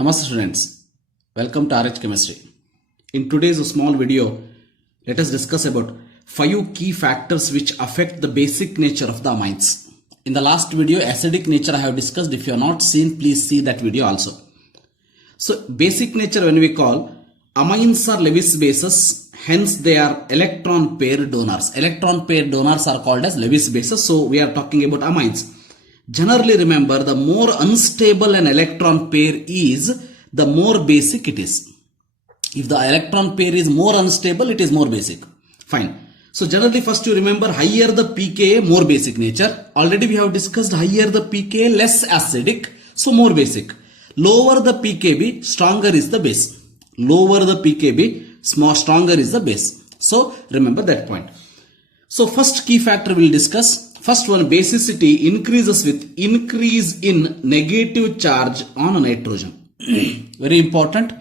Namaste students, welcome to RH Chemistry. In today's small video, let us discuss about 5 key factors which affect the basic nature of the amines. In the last video, acidic nature I have discussed. If you have not seen, please see that video also. So basic nature, when we call, amines are Lewis bases, hence they are electron pair donors. Electron pair donors are called as Lewis bases, so we are talking about amines. Generally remember, the more unstable an electron pair is, the more basic it is. If the electron pair is more unstable, it is more basic. Fine. So generally first you remember, higher the pKa, more basic nature. Already we have discussed, higher the pKa, less acidic, so more basic. Lower the pKb, stronger is the base. Lower the pKb, stronger is the base. So remember that point. So first key factor we will discuss. First one, basicity increases with increase in negative charge on nitrogen. Very important.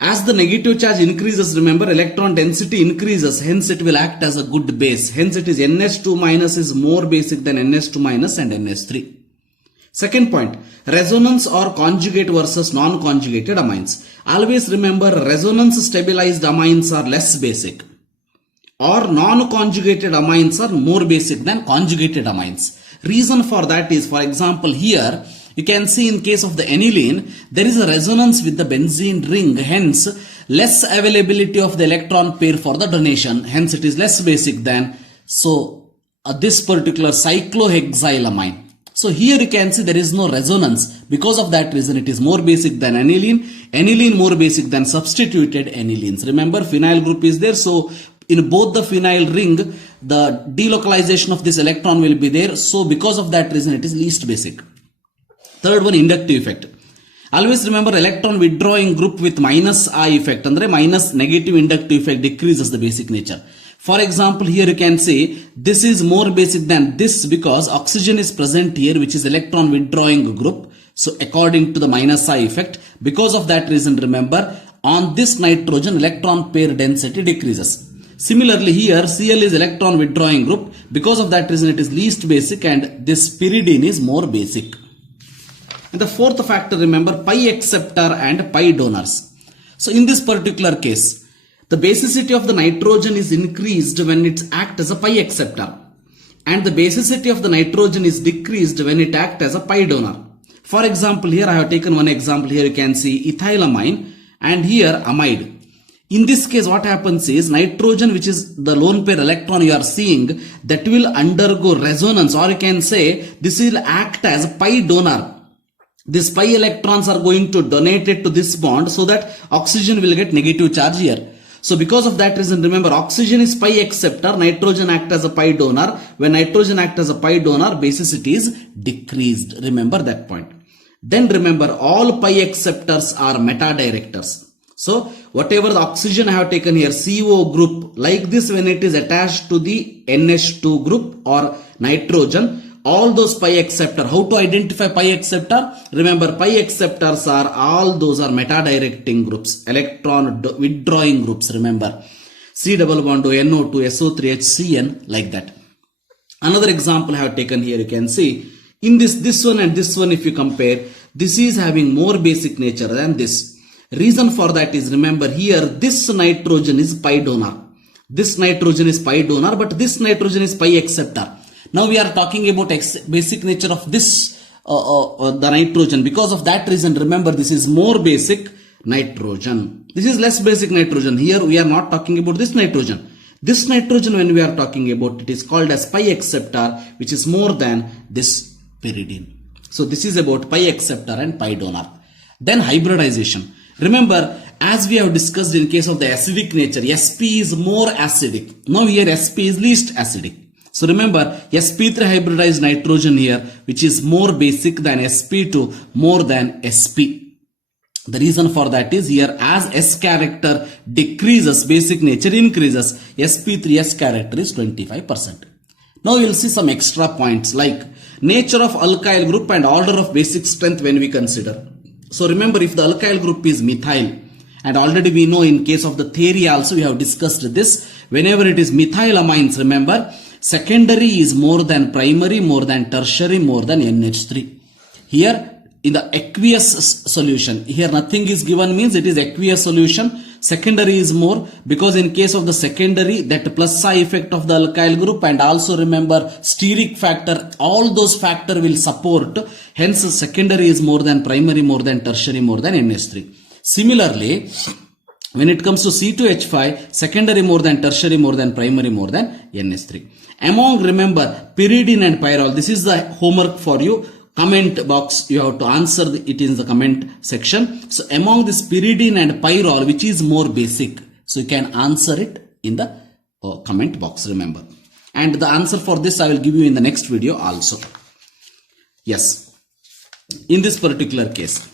As the negative charge increases, remember, electron density increases, hence it will act as a good base. Hence it is NH2 minus is more basic than NH2 minus and NH3. Second point, resonance or conjugate versus non-conjugated amines. Always remember, resonance stabilized amines are less basic, or non-conjugated amines are more basic than conjugated amines. Reason for that is, for example, here you can see in case of the aniline, there is a resonance with the benzene ring, hence less availability of the electron pair for the donation, hence it is less basic than this particular cyclohexylamine. So here you can see there is no resonance. Because of that reason, it is more basic than aniline. Aniline more basic than substituted anilines. Remember, phenyl group is there, so in both the phenyl ring, the delocalization of this electron will be there. So because of that reason, it is least basic. Third one, inductive effect. Always remember, electron withdrawing group with minus I effect, andre minus negative inductive effect decreases the basic nature. For example, here you can say this is more basic than this because oxygen is present here, which is electron withdrawing group. So according to the minus I effect, because of that reason, remember, on this nitrogen, electron pair density decreases. Similarly, here Cl is electron withdrawing group. Because of that reason, it is least basic and this pyridine is more basic. And the fourth factor, remember, pi acceptor and pi donors. So in this particular case, the basicity of the nitrogen is increased when it acts as a pi acceptor, and the basicity of the nitrogen is decreased when it acts as a pi donor. For example, here I have taken one example. Here you can see ethylamine and here amide. In this case, what happens is nitrogen, which is the lone pair electron you are seeing, that will undergo resonance, or you can say this will act as a pi donor. These pi electrons are going to donate it to this bond so that oxygen will get negative charge here. So because of that reason, remember, oxygen is pi acceptor, nitrogen act as a pi donor. When nitrogen act as a pi donor, basicity is decreased. Remember that point. Then remember, all pi acceptors are meta-directors. So whatever the oxygen I have taken here, CO group, like this, when it is attached to the NH2 group or nitrogen, all those pi acceptor. How to identify pi acceptor? Remember, pi acceptors are all those are meta-directing groups, electron withdrawing groups. Remember, C double bond to NO2, SO3, HCN, like that. Another example I have taken here, you can see in this one and this one, if you compare, this is having more basic nature than this. Reason for that is, remember, here this nitrogen is pi donor. This nitrogen is pi donor, but this nitrogen is pi acceptor. Now we are talking about basic nature of this the nitrogen. Because of that reason, remember, this is more basic nitrogen. This is less basic nitrogen. Here we are not talking about this nitrogen. This nitrogen, when we are talking about, it is called as pi acceptor, which is more than this pyridine. So this is about pi acceptor and pi donor. Then hybridization. Remember, as we have discussed in case of the acidic nature, Sp is more acidic. Now here Sp is least acidic. So remember, Sp3 hybridized nitrogen here, which is more basic than Sp2, more than Sp. The reason for that is, here as S character decreases, basic nature increases, Sp3 S character is 25%. Now we will see some extra points like nature of alkyl group and order of basic strength when we consider. So remember, if the alkyl group is methyl, and already we know in case of the theory also we have discussed this, whenever it is methylamines, remember, secondary is more than primary, more than tertiary, more than NH3. Here in the aqueous solution. Here nothing is given means it is aqueous solution. Secondary is more because in case of the secondary, that plus psi effect of the alkyl group, and also remember steric factor, all those factor will support. Hence secondary is more than primary, more than tertiary, more than NH3. Similarly, when it comes to C2H5, secondary more than tertiary, more than primary, more than NH3. Among, remember, pyridine and pyrrole, this is the homework for you. Comment box, you have to answer it in the comment section. So among this pyridine and pyrrole, which is more basic, so you can answer it in the comment box, remember. And the answer for this I will give you in the next video also. Yes, in this particular case,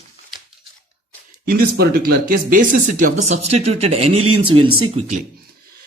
basicity of the substituted anilines we will see quickly.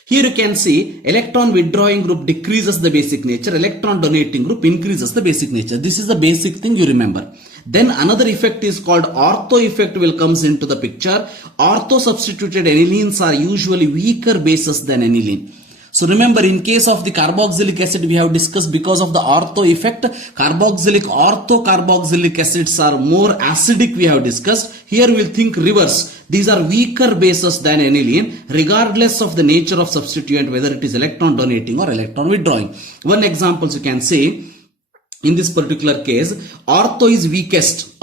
Here you can see electron withdrawing group decreases the basic nature, electron donating group increases the basic nature. This is the basic thing you remember. Then another effect is called ortho effect will comes into the picture. Ortho substituted anilines are usually weaker bases than aniline. So remember, in case of the carboxylic acid we have discussed, because of the ortho effect, ortho-carboxylic acids are more acidic we have discussed. Here we will think reverse. These are weaker bases than aniline regardless of the nature of substituent, whether it is electron donating or electron withdrawing. One example you can see, in this particular case, ortho is weakest,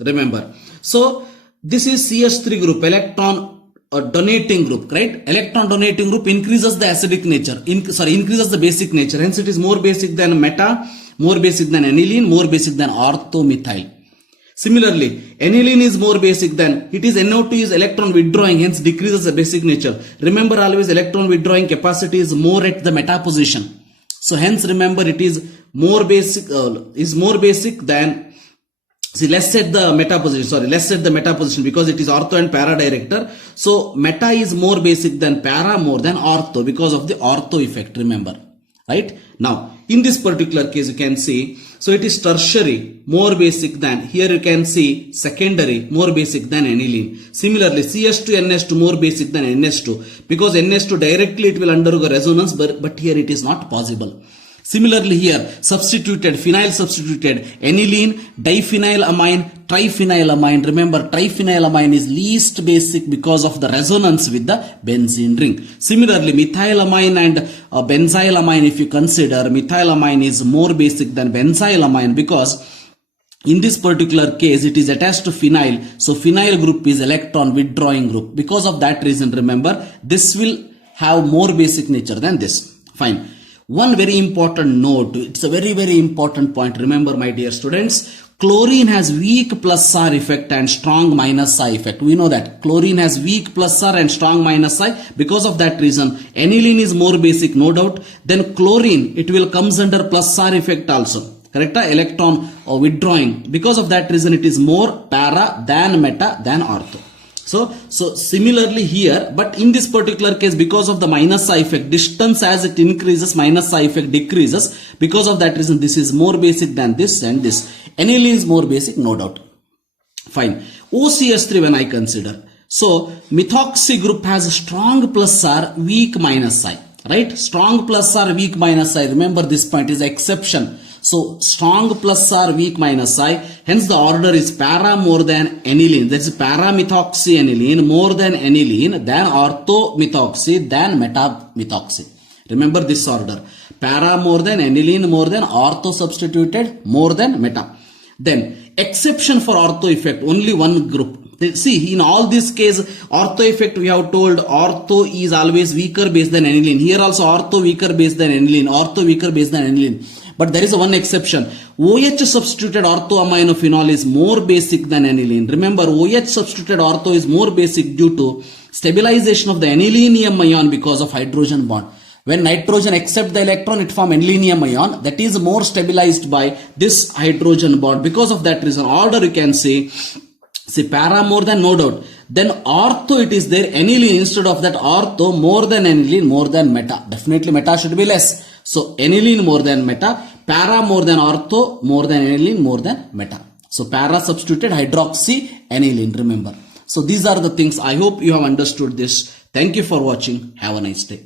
remember. So this is CH3 group, electron donating group, right? Electron donating group increases the acidic nature, increases the basic nature. Hence it is more basic than meta, more basic than aniline, more basic than ortho-methyl. Similarly, aniline is more basic than, it is NO2 is electron withdrawing, hence decreases the basic nature. Remember always electron withdrawing capacity is more at the meta position. So hence remember it is more basic, than, less at the meta position, because it is ortho and para director. So meta is more basic than para, more than ortho, because of the ortho effect, remember, right? Now in this particular case you can see, so it is tertiary more basic than, here you can see secondary more basic than aniline. Similarly CH2NH2 more basic than NH2, because NH2 directly it will undergo resonance, but here it is not possible. Similarly here, phenyl substituted aniline, diphenylamine, triphenylamine. Remember, triphenylamine is least basic because of the resonance with the benzene ring. Similarly, methylamine and benzylamine, if you consider, methylamine is more basic than benzylamine, because in this particular case it is attached to phenyl. So phenyl group is electron withdrawing group. Because of that reason, remember, this will have more basic nature than this. Fine. One very important note, it's a very, very important point. Remember, my dear students, chlorine has weak plus R effect and strong minus I effect. We know that chlorine has weak plus R and strong minus I. Because of that reason, aniline is more basic, no doubt. Then chlorine, it will comes under plus R effect also. Correct? Electron withdrawing. Because of that reason, it is more para than meta than ortho. So similarly here, but in this particular case, because of the minus I effect, distance as it increases, minus I effect decreases. Because of that reason, this is more basic than this and this. Aniline is more basic, no doubt. Fine. OCH3 when I consider. So methoxy group has a strong plus R, weak minus I. Right? Strong plus R, weak minus I. Remember, this point is exception. So strong plus R, weak minus I. Hence the order is para more than aniline. That is para methoxy aniline more than aniline, than ortho methoxy, than meta methoxy. Remember this order. Para more than aniline, more than ortho substituted, more than meta. Then exception for ortho effect, only one group. See, in all this case, ortho effect we have told ortho is always weaker base than aniline. Here also ortho weaker base than aniline, ortho weaker base than aniline. But there is one exception. OH substituted orthoaminophenol is more basic than aniline. Remember, OH substituted ortho is more basic due to stabilization of the anilinium ion because of hydrogen bond. When nitrogen accepts the electron, it forms anilinium ion. That is more stabilized by this hydrogen bond. Because of that reason, order you can say para more than, no doubt. Then ortho it is there, aniline instead of that ortho, more than aniline, more than meta. Definitely meta should be less. So aniline more than meta, para more than ortho, more than aniline, more than meta. So para substituted hydroxy aniline, remember. So these are the things. I hope you have understood this. Thank you for watching. Have a nice day.